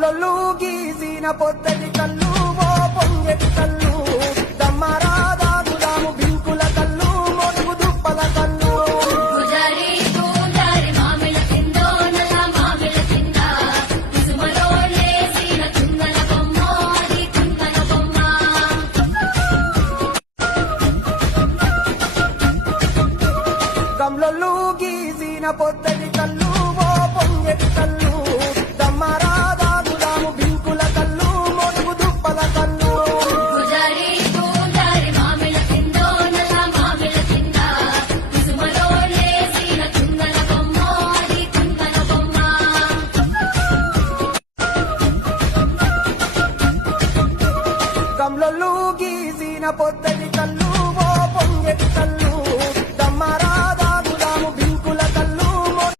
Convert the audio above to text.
కమ్లొల్లు గీసిన పొద్దటి కళ్ళు ఓ పొంగెటి కళ్ళు దమ్మరాదా గుదాము బింకుల కళ్ళు మొడుగు దుప్పల కళ్ళు పూజారి పూజారి మామిల తిందో నల్ల మామిల తింద కుసుమలో లేసిన కుందన బొమ్మ అది కుందన బొమ్మ కమ్లొల్లు గీసిన పొద్దటి కళ్ళు ఓ పొంగెటి కళ్ళు దమ్మరాదా గుదాము బింకుల కళ్ళు మొడుగు దుప్పల కళ్ళు పూజారి పూజారి మామిల తిందో నల్ల మామిల తింద కుసుమలో లేసిన కుందన బొమ్మ అది కుందన బొమ్మ కమ్లొల్లు గీసిన పొద్ద